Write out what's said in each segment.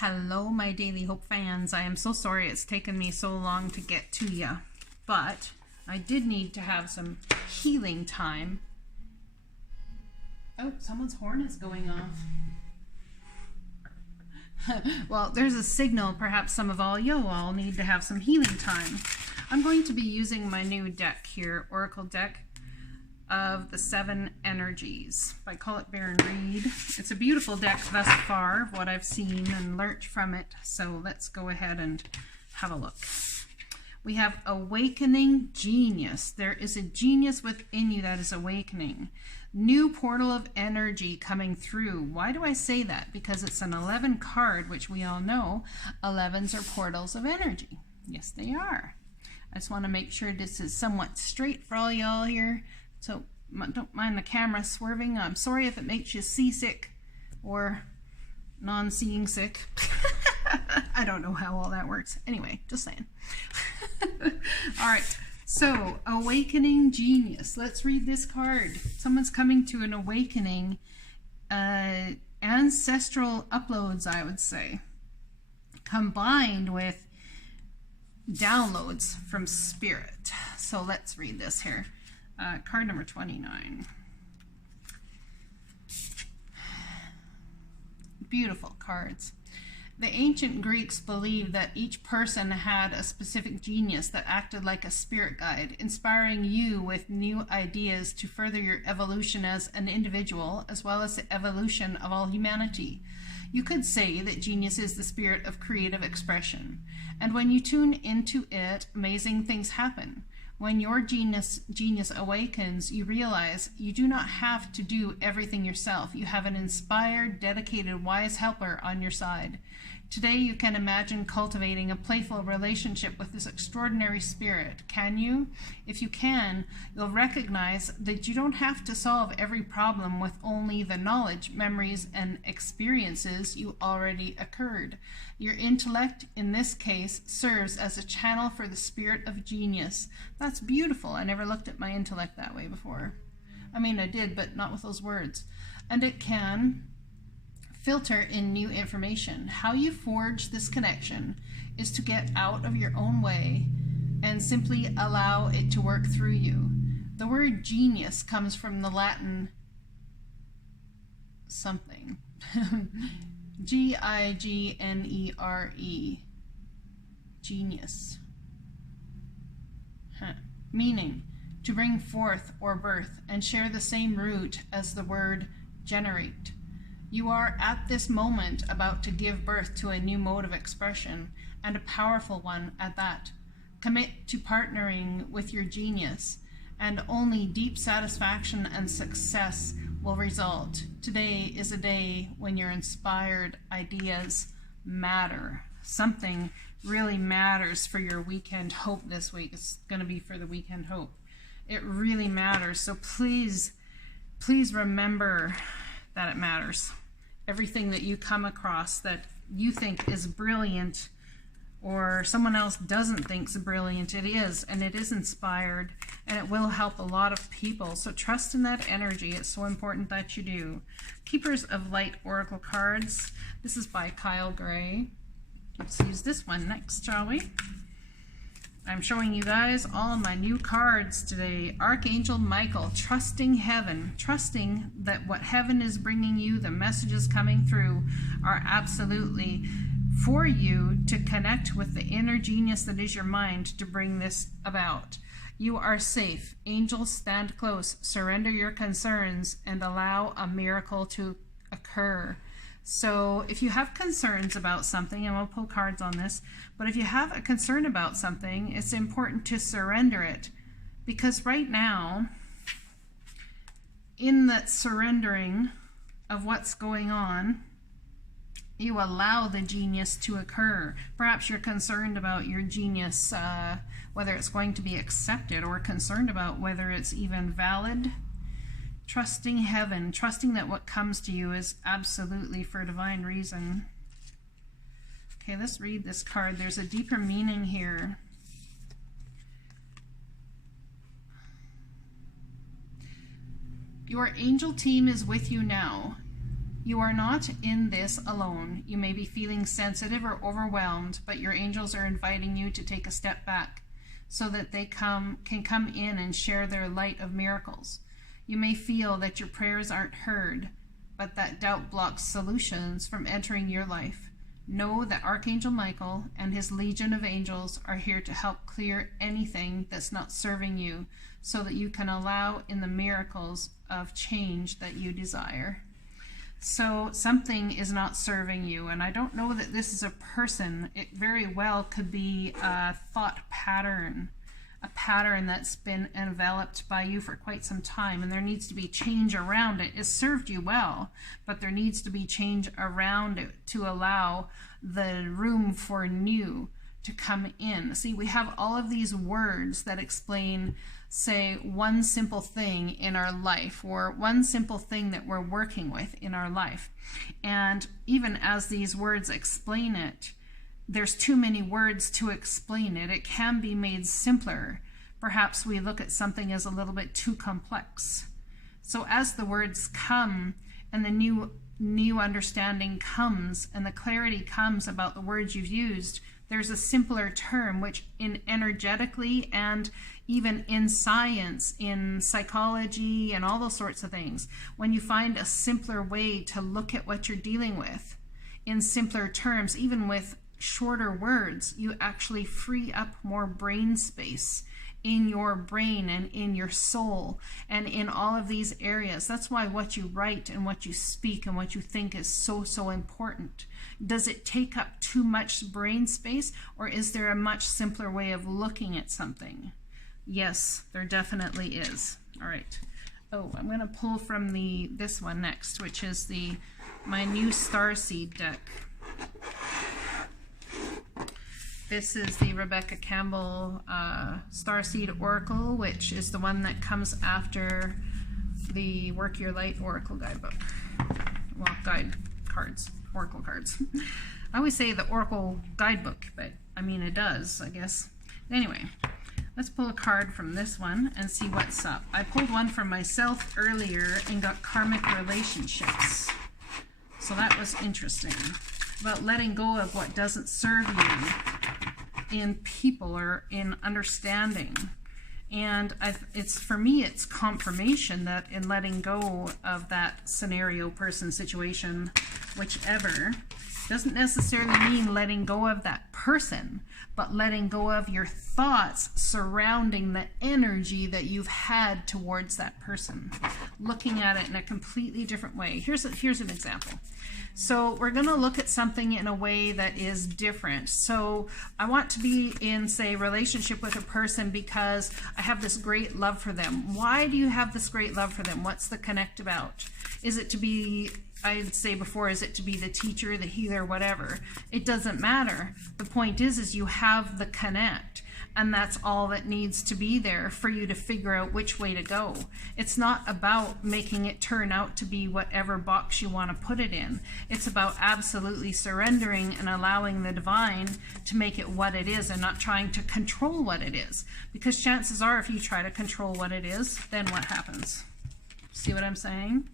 Hello, my Daily Hope fans. I am so sorry it's taken me so long to get to you, but I did need to have some healing time. Oh, someone's horn is going off. Well, there's a signal. Perhaps some of you all need to have some healing time. I'm going to be using my new deck here, Oracle deck of the 7 energies. I call it Bear and Reed. It's a beautiful deck thus far, what I've seen and learnt from it. So let's go ahead and have a look. We have awakening genius. There is a genius within you that is awakening. New portal of energy coming through. Why do I say that? Because it's an 11 card, which we all know 11s are portals of energy. Yes, they are. I just want to make sure this is somewhat straight for all y'all here. So don't mind the camera swerving. I'm sorry if it makes you seasick or non-seeing sick. I don't know how all that works. Anyway, just saying. All right, so awakening genius. Let's read this card. Someone's coming to an awakening. Ancestral uploads, I would say, combined with downloads from spirit. So let's read this here. Card number 29. Beautiful cards. The ancient Greeks believed that each person had a specific genius that acted like a spirit guide, inspiring you with new ideas to further your evolution as an individual, as well as the evolution of all humanity. You could say that genius is the spirit of creative expression, and when you tune into it, amazing things happen. When your genius awakens, you realize you do not have to do everything yourself. You have an inspired, dedicated, wise helper on your side. Today you can imagine cultivating a playful relationship with this extraordinary spirit. Can you? If you can, you'll recognize that you don't have to solve every problem with only the knowledge, memories, and experiences you already occurred. Your intellect, in this case, serves as a channel for the spirit of genius. That's beautiful. I never looked at my intellect that way before. I mean, I did, but not with those words. And it can filter in new information. How you forge this connection is to get out of your own way and simply allow it to work through you. The word genius comes from the Latin something. G-I-G-N-E-R-E. Genius. Meaning, to bring forth or birth, and share the same root as the word generate. You are at this moment about to give birth to a new mode of expression, and a powerful one at that. Commit to partnering with your genius, and only deep satisfaction and success will result. Today is a day when your inspired ideas matter. Something really matters for your weekend hope this week. It's going to be for the weekend hope. It really matters. So please remember that it matters. Everything that you come across that you think is brilliant or someone else doesn't think is brilliant, it is, and it is inspired, and it will help a lot of people. So trust in that energy. It's so important that you do. Keepers of Light Oracle cards. This is by Kyle Gray. Let's use this one next, shall we? I'm showing you guys all my new cards today. Archangel Michael, trusting heaven, trusting that what heaven is bringing you, the messages coming through, are absolutely for you to connect with the inner genius that is your mind to bring this about. You are safe. Angels, stand close. Surrender your concerns and allow a miracle to occur. So if you have concerns about something, and we'll pull cards on this, but if you have a concern about something, it's important to surrender it. Because right now, in that surrendering of what's going on, you allow the genius to occur. Perhaps you're concerned about your genius, whether it's going to be accepted, or concerned about whether it's even valid. Trusting heaven, trusting that what comes to you is absolutely for divine reason. Okay, let's read this card. There's a deeper meaning here. Your angel team is with you now. You are not in this alone. You may be feeling sensitive or overwhelmed, but your angels are inviting you to take a step back so that they can come in and share their light of miracles. You may feel that your prayers aren't heard, but that doubt blocks solutions from entering your life. Know that Archangel Michael and his legion of angels are here to help clear anything that's not serving you so that you can allow in the miracles of change that you desire. So something is not serving you, and I don't know that this is a person. It very well could be a thought pattern, a pattern that's been enveloped by you for quite some time, and there needs to be change around it. It's served you well, but there needs to be change around it to allow the room for new to come in. See, we have all of these words that explain, say, one simple thing in our life, or one simple thing that we're working with in our life. And even as these words explain it, there's too many words to explain it. It can be made simpler. Perhaps we look at something as a little bit too complex. So as the words come and the new understanding comes and the clarity comes about the words you've used, there's a simpler term which in energetically and even in science, in psychology and all those sorts of things, when you find a simpler way to look at what you're dealing with in simpler terms, even with shorter words, you actually free up more brain space in your brain and in your soul and in all of these areas. That's why what you write and what you speak and what you think is so important. Does it take up too much brain space, or is there a much simpler way of looking at something? Yes, there definitely is. All right. Oh, I'm going to pull from this one next, which is my new Starseed deck. This is the Rebecca Campbell Starseed Oracle, which is the one that comes after the Work Your Light Oracle Guidebook. Well, guide cards, Oracle cards. I always say the Oracle Guidebook, but I mean it does, I guess. Anyway, let's pull a card from this one and see what's up. I pulled one for myself earlier and got karmic relationships. So that was interesting. About letting go of what doesn't serve you in people or in understanding. And for me, it's confirmation that in letting go of that scenario, person, situation, whichever, doesn't necessarily mean letting go of that person, but letting go of your thoughts surrounding the energy that you've had towards that person. Looking at it in a completely different way. Here's an example. So we're going to look at something in a way that is different. So I want to be in, say, relationship with a person because I have this great love for them. Why do you have this great love for them? What's the connect about? Is it to be, I'd say before, is it to be the teacher, the healer, whatever? It doesn't matter. The point is you have the connect. And that's all that needs to be there for you to figure out which way to go. It's not about making it turn out to be whatever box you want to put it in. It's about absolutely surrendering and allowing the divine to make it what it is and not trying to control what it is. Because chances are if you try to control what it is, then what happens? See what I'm saying?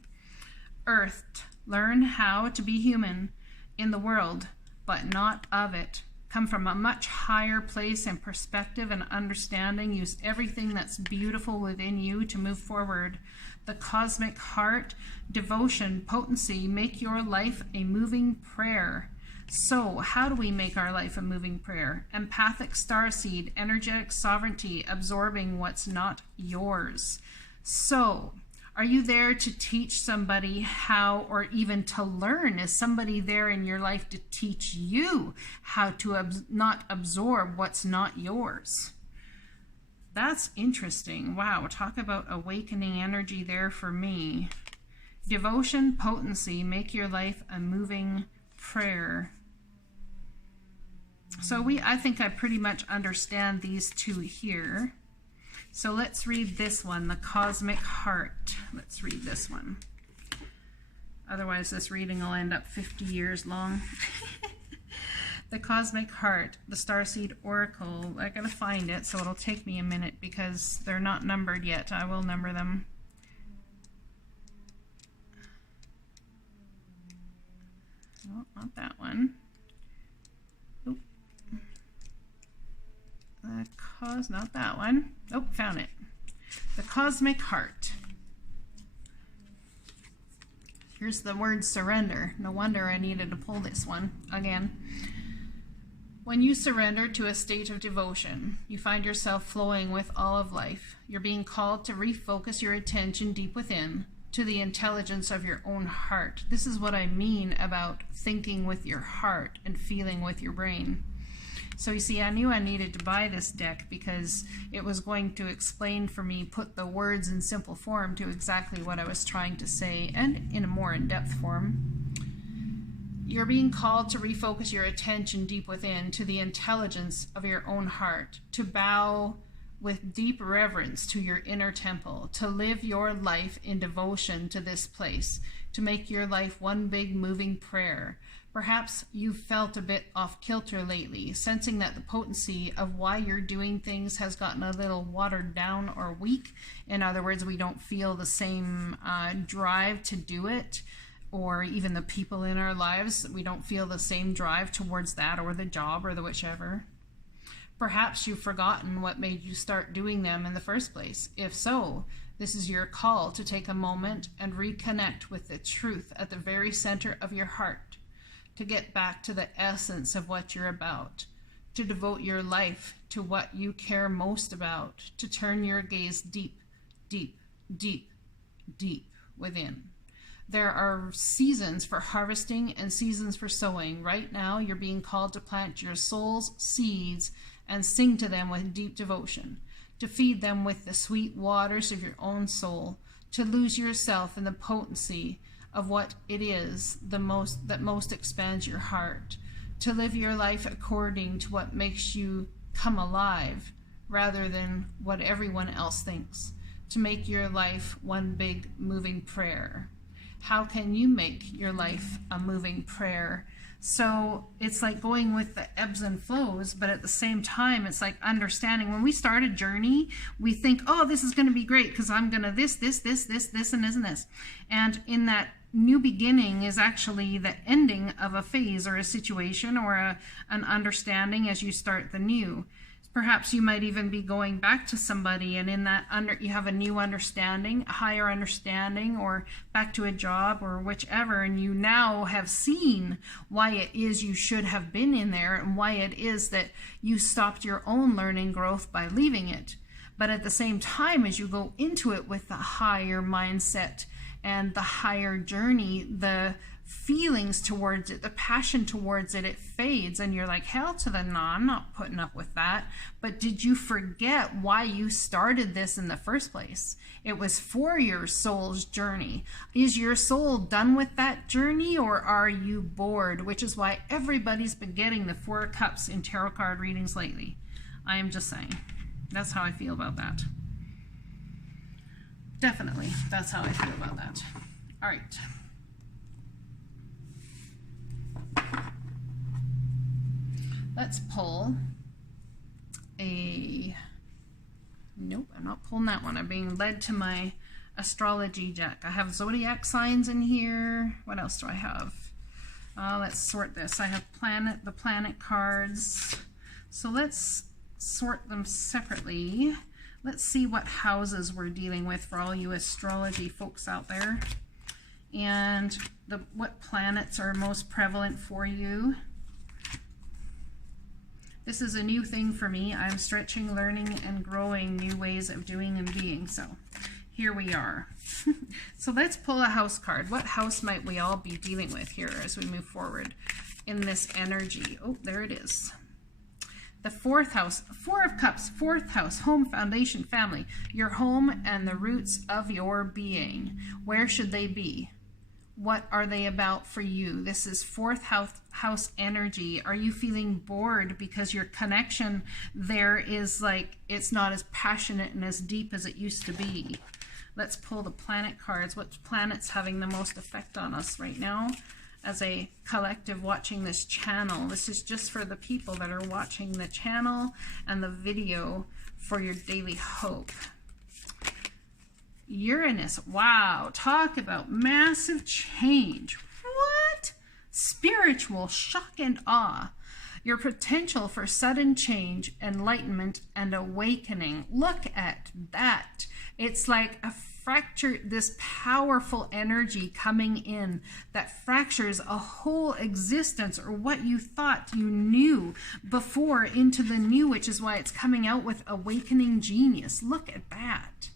Earth, learn how to be human in the world, but not of it. Come from a much higher place and perspective and understanding. Use everything that's beautiful within you to move forward. The cosmic heart, devotion, potency, make your life a moving prayer. So how do we make our life a moving prayer? Empathic starseed, energetic sovereignty, absorbing what's not yours. So are you there to teach somebody how, or even to learn? Is somebody there in your life to teach you how to not absorb what's not yours? That's interesting. Wow, talk about awakening energy there for me. Devotion, potency, make your life a moving prayer. So I think I pretty much understand these two here. So let's read this one, the cosmic heart. Let's read this one. Otherwise, this reading will end up 50 years long. The cosmic heart, the Starseed Oracle. I gotta find it, so it'll take me a minute because they're not numbered yet. I will number them. not that one. Oop. The cause, not that one. Oh, found it. The cosmic heart. Here's the word surrender. No wonder I needed to pull this one again. When you surrender to a state of devotion, you find yourself flowing with all of life. You're being called to refocus your attention deep within to the intelligence of your own heart. This is what I mean about thinking with your heart and feeling with your brain. So you see, I knew I needed to buy this deck because it was going to explain for me, put the words in simple form to exactly what I was trying to say, and in a more in-depth form. You're being called to refocus your attention deep within to the intelligence of your own heart, to bow with deep reverence to your inner temple, to live your life in devotion to this place, to make your life one big moving prayer. Perhaps you've felt a bit off kilter lately, sensing that the potency of why you're doing things has gotten a little watered down or weak. In other words, we don't feel the same drive to do it, or even the people in our lives, we don't feel the same drive towards that or the job or the whichever. Perhaps you've forgotten what made you start doing them in the first place. If so, this is your call to take a moment and reconnect with the truth at the very center of your heart, to get back to the essence of what you're about, to devote your life to what you care most about, to turn your gaze deep, deep, deep, deep within. There are seasons for harvesting and seasons for sowing. Right now, you're being called to plant your soul's seeds and sing to them with deep devotion, to feed them with the sweet waters of your own soul, to lose yourself in the potency of what it is that most expands your heart, to live your life according to what makes you come alive rather than what everyone else thinks, to make your life one big moving prayer. How can you make your life a moving prayer? So it's like going with the ebbs and flows, but at the same time, it's like understanding. When we start a journey, we think, oh, this is going to be great because I'm going to this, and this, and this. And in that new beginning is actually the ending of a phase or a situation or an understanding as you start the new. Perhaps you might even be going back to somebody, and in that you have a new understanding, a higher understanding, or back to a job or whichever, and you now have seen why it is you should have been in there and why it is that you stopped your own learning growth by leaving it. But at the same time, as you go into it with the higher mindset and the higher journey, the feelings towards it, the passion towards it, it fades, and you're like, hell to the no, I'm not putting up with that. But did you forget why you started this in the first place? It was for your soul's journey. Is your soul done with that journey, or are you bored? Which is why everybody's been getting the 4 cups in tarot card readings lately. I am just saying. That's how I feel about that. Definitely, that's how I feel about that. All right. Let's pull a... Nope, I'm not pulling that one. I'm being led to my astrology deck. I have zodiac signs in here. What else do I have? Let's sort this. I have the planet cards. So let's sort them separately. Let's see what houses we're dealing with for all you astrology folks out there. And what planets are most prevalent for you. This is a new thing for me. I'm stretching, learning, and growing new ways of doing and being. So here we are. So let's pull a house card. What house might we all be dealing with here as we move forward in this energy? Oh, there it is. The 4th house, 4 of Cups, 4th house, home, foundation, family, your home and the roots of your being. Where should they be? What are they about for you? This is 4th house energy. Are you feeling bored because your connection there is like, it's not as passionate and as deep as it used to be? Let's pull the planet cards. What planet's having the most effect on us right now as a collective watching this channel? This is just for the people that are watching the channel and the video for your daily hope. Uranus, wow, talk about massive change. What? spiritual shock and awe, your potential for sudden change, enlightenment, and awakening. Look at that. It's like a fracture, this powerful energy coming in that fractures a whole existence, or what you thought you knew before, into the new, which is why it's coming out with awakening genius. Look at that.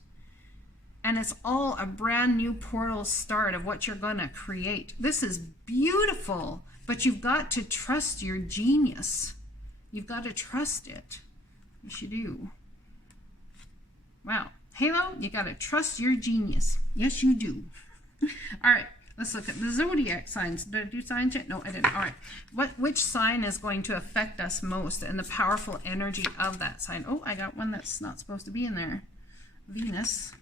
And it's all a brand new portal start of what you're going to create. This is beautiful, but you've got to trust your genius. You've got to trust it. Yes, you do. Wow. Halo, you got to trust your genius. Yes, you do. All right, let's look at the zodiac signs. Did I do signs yet? No, I didn't. All right. Which sign is going to affect us most, and the powerful energy of that sign? Oh, I got one that's not supposed to be in there. Venus.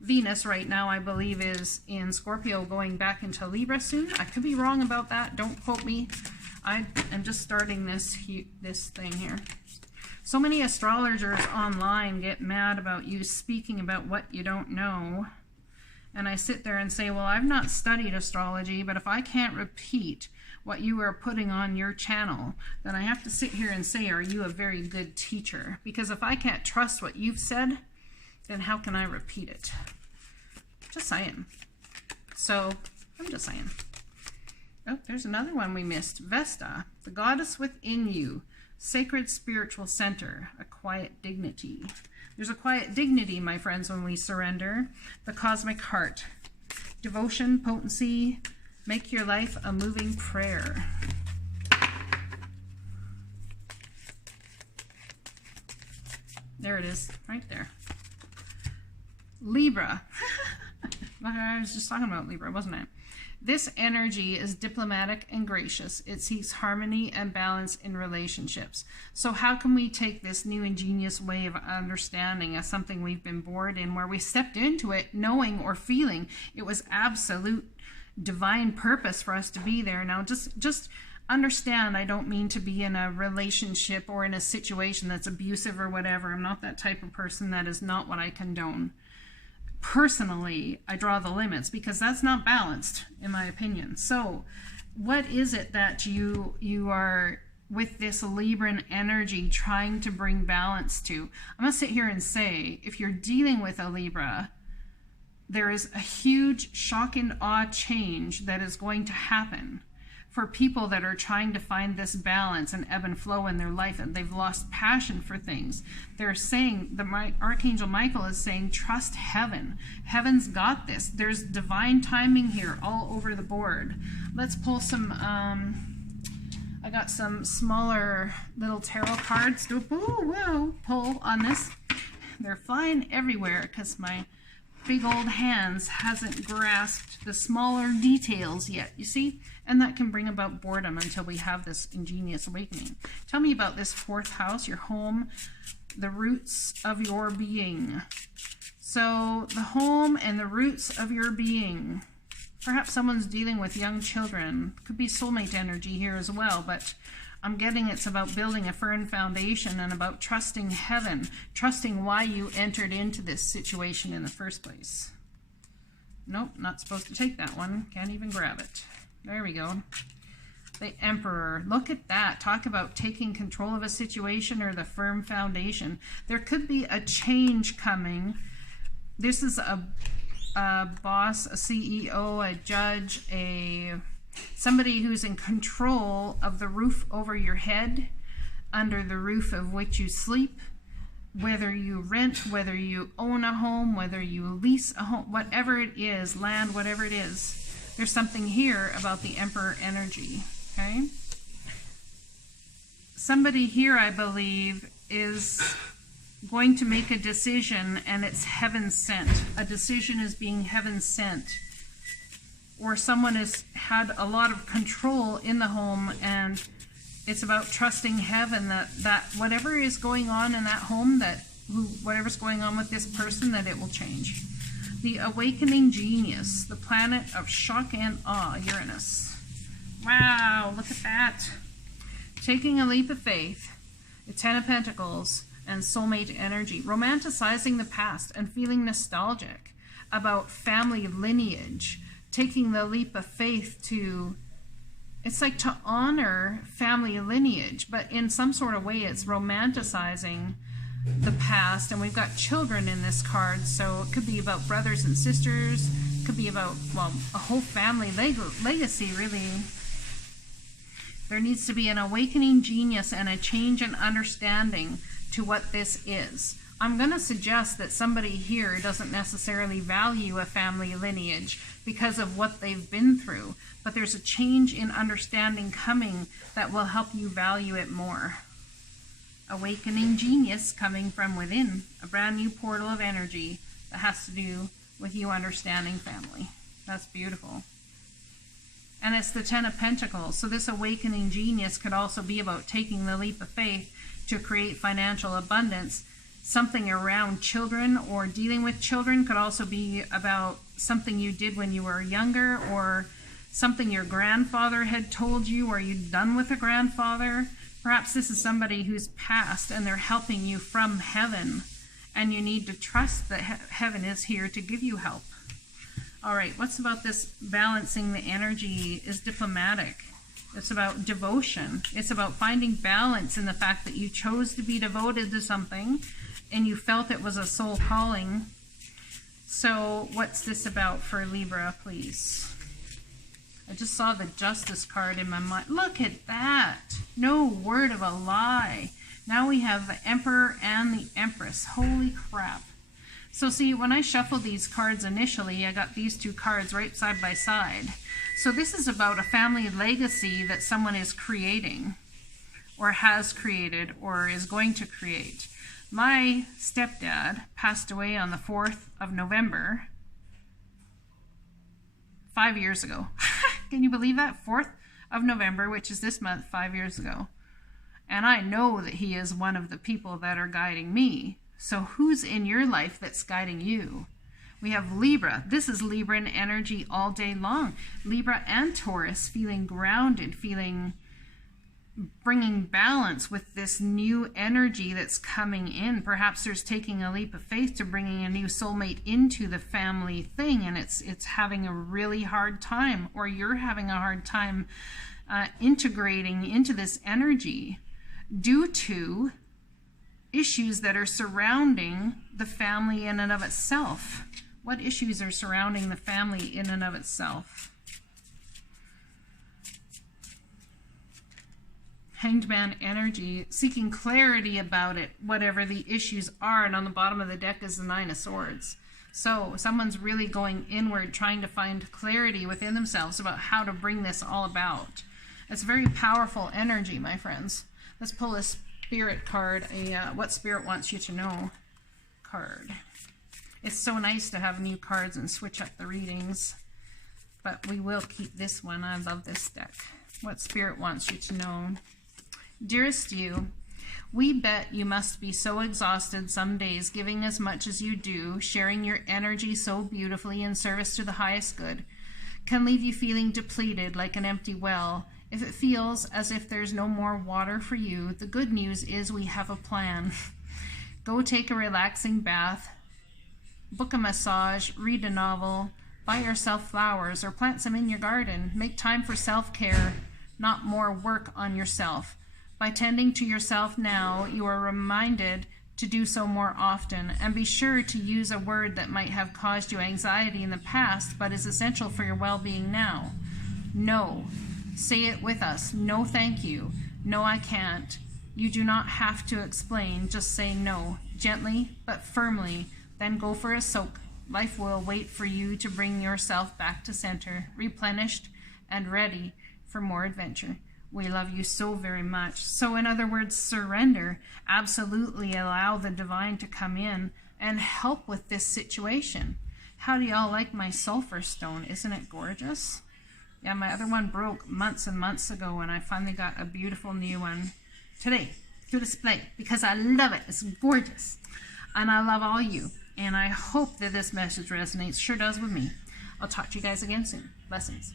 Venus right now, I believe, is in Scorpio, going back into Libra soon. I could be wrong about that. Don't quote me. I am just starting this thing here. So many astrologers online get mad about you speaking about what you don't know. And I sit there and say, well, I've not studied astrology, but if I can't repeat what you are putting on your channel, then I have to sit here and say, are you a very good teacher? Because if I can't trust what you've said, then how can I repeat it? Just saying. So, I'm just saying. Oh, there's another one we missed. Vesta, the goddess within you, sacred spiritual center, a quiet dignity. There's a quiet dignity, my friends, when we surrender. The cosmic heart, devotion, potency, make your life a moving prayer. There it is, right there. Libra. I was just talking about Libra, wasn't I? This energy is diplomatic and gracious. It seeks harmony and balance in relationships. So how can we take this new ingenious way of understanding as something we've been bored in, where we stepped into it knowing or feeling it was absolute divine purpose for us to be there? Now just understand, I don't mean to be in a relationship or in a situation that's abusive or whatever. I'm not that type of person. That is not what I condone. Personally, I draw the limits because that's not balanced, in my opinion. So what is it that you are, with this Libran energy, trying to bring balance to? I'm going to sit here and say, if you're dealing with a Libra, there is a huge shock and awe change that is going to happen for people that are trying to find this balance and ebb and flow in their life, and they've lost passion for things. They're saying, Archangel Michael is saying, trust heaven. Heaven's got this. There's divine timing here all over the board. Let's pull some, I got some smaller little tarot cards to pull on this. They're flying everywhere because my big old hands hasn't grasped the smaller details yet, you see? And that can bring about boredom until we have this ingenious awakening. Tell me about this fourth house, your home, the roots of your being. So the home and the roots of your being. Perhaps someone's dealing with young children. Could be soulmate energy here as well, but I'm getting it's about building a firm foundation and about trusting heaven, trusting why you entered into this situation in the first place. Nope, not supposed to take that one. Can't even grab it. There we go. The Emperor. Look at that. Talk about taking control of a situation or the firm foundation. There could be a change coming. This is a boss, a CEO, a judge, somebody who's in control of the roof over your head, under the roof of which you sleep, whether you rent, whether you own a home, whether you lease a home, whatever it is, land, whatever it is. There's something here about the Emperor energy, okay? Somebody here, I believe, is going to make a decision, and it's heaven sent. A decision is being heaven sent. Or someone has had a lot of control in the home, and it's about trusting heaven that whatever is going on in that home, whatever's going on with this person, that it will change. The awakening genius, the planet of shock and awe, Uranus. Wow, look at that. Taking a leap of faith, the Ten of Pentacles, and soulmate energy. Romanticizing the past and feeling nostalgic about family lineage. Taking the leap of faith to It's like to honor family lineage, but in some sort of way it's romanticizing the past. And we've got children in this card, so it could be about brothers and sisters, it could be about, well, a whole family legacy, really. There needs to be an awakening genius and a change in understanding to what this is. I'm going to suggest that somebody here doesn't necessarily value a family lineage because of what they've been through, but there's a change in understanding coming that will help you value it more. Awakening genius coming from within, a brand new portal of energy that has to do with you understanding family. That's beautiful. And it's the 10 of Pentacles, so this awakening genius could also be about taking the leap of faith to create financial abundance. Something around children or dealing with children could also be about something you did when you were younger, or something your grandfather had told you, or you'd done with a grandfather. Perhaps this is somebody who's passed and they're helping you from heaven, and you need to trust that heaven is here to give you help. All right, what's about this balancing the energy is diplomatic. It's about devotion. It's about finding balance in the fact that you chose to be devoted to something and you felt it was a soul calling. So what's this about for Libra, please? I just saw the Justice card in my mind. Look at that. No word of a lie. Now we have the Emperor and the Empress. Holy crap. So see, when I shuffled these cards initially, I got these two cards right side by side. So this is about a family legacy that someone is creating, or has created, or is going to create. My stepdad passed away on the 4th of November, 5 years ago. Can you believe that? 4th of November, which is this month, 5 years ago. And I know that he is one of the people that are guiding me. So who's in your life that's guiding you? We have Libra. This is Libran energy all day long. Libra and Taurus feeling grounded, bringing balance with this new energy that's coming in. Perhaps there's taking a leap of faith to bringing a new soulmate into the family thing, and it's having a really hard time, or you're having a hard time integrating into this energy due to issues that are surrounding the family in and of itself. What issues are surrounding the family in and of itself? Hanged Man energy, seeking clarity about it, whatever the issues are. And on the bottom of the deck is the 9 of Swords. So someone's really going inward, trying to find clarity within themselves about how to bring this all about. It's very powerful energy, my friends. Let's pull a Spirit card, what Spirit wants you to know card. It's so nice to have new cards and switch up the readings, but we will keep this one. I love this deck. What Spirit wants you to know. Dearest you, we bet you must be so exhausted some days, giving as much as you do, sharing your energy so beautifully in service to the highest good, can leave you feeling depleted like an empty well. If it feels as if there's no more water for you, the good news is we have a plan. Go take a relaxing bath, book a massage, read a novel, buy yourself flowers, or plant some in your garden. Make time for self-care, not more work on yourself. By tending to yourself now, you are reminded to do so more often, and be sure to use a word that might have caused you anxiety in the past, but is essential for your well-being now. No. Say it with us. No, thank you. No, I can't. You do not have to explain. Just say no, gently but firmly. Then go for a soak. Life will wait for you to bring yourself back to center, replenished and ready for more adventure. We love you so very much. So in other words, surrender. Absolutely allow the divine to come in and help with this situation. How do y'all like my sulfur stone? Isn't it gorgeous? Yeah, my other one broke months and months ago, and I finally got a beautiful new one today to display because I love it. It's gorgeous. And I love all you. And I hope that this message resonates. Sure does with me. I'll talk to you guys again soon. Blessings.